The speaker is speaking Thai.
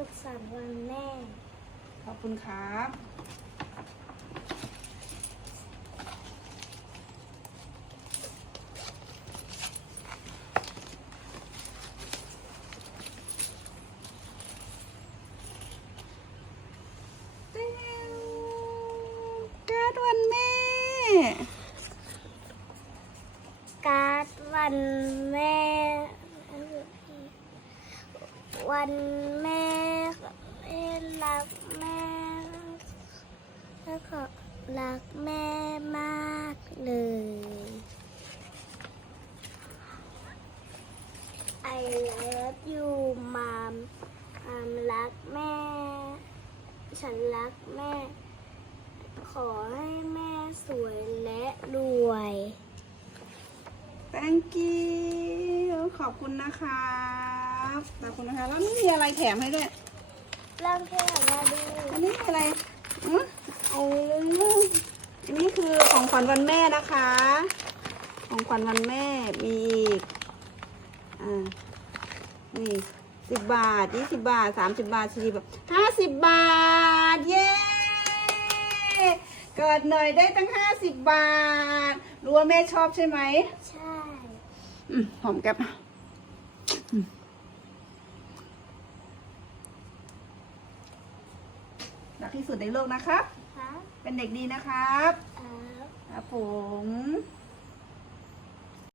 สุขสันต์วันแม่ ขอบคุณครับ การ์ดวันแม่ การ์ดวันแม่ วันแม่แม่ รักแม่แล้วก็รักแม่มากเลย I love you mom อามรักแม่ ฉันรักแม่ ขอให้แม่สวยและรวย thank you ขอบคุณนะครับขอบคุณนะคะ แล้วมีอะไรแถมให้ด้วย เริ่มแค่มาดูอันนี้อะไรอือโอ้อันนี้คือของขวัญวันแม่นะคะ ของขวัญวันแม่มีอีกอ่านี่สิบบาทยี่สิบบาทสามสิบบาทสี่สิบบาทห้าสิบบาท เย้เกิดหน่อยได้ตั้งห้าสิบบาท รู้ว่าแม่ชอบใช่ไหม ใช่ อืมหอมแก๊บอืม รักที่สุดในโลกนะครับ ครับ เป็นเด็กดีนะครับครับครับผม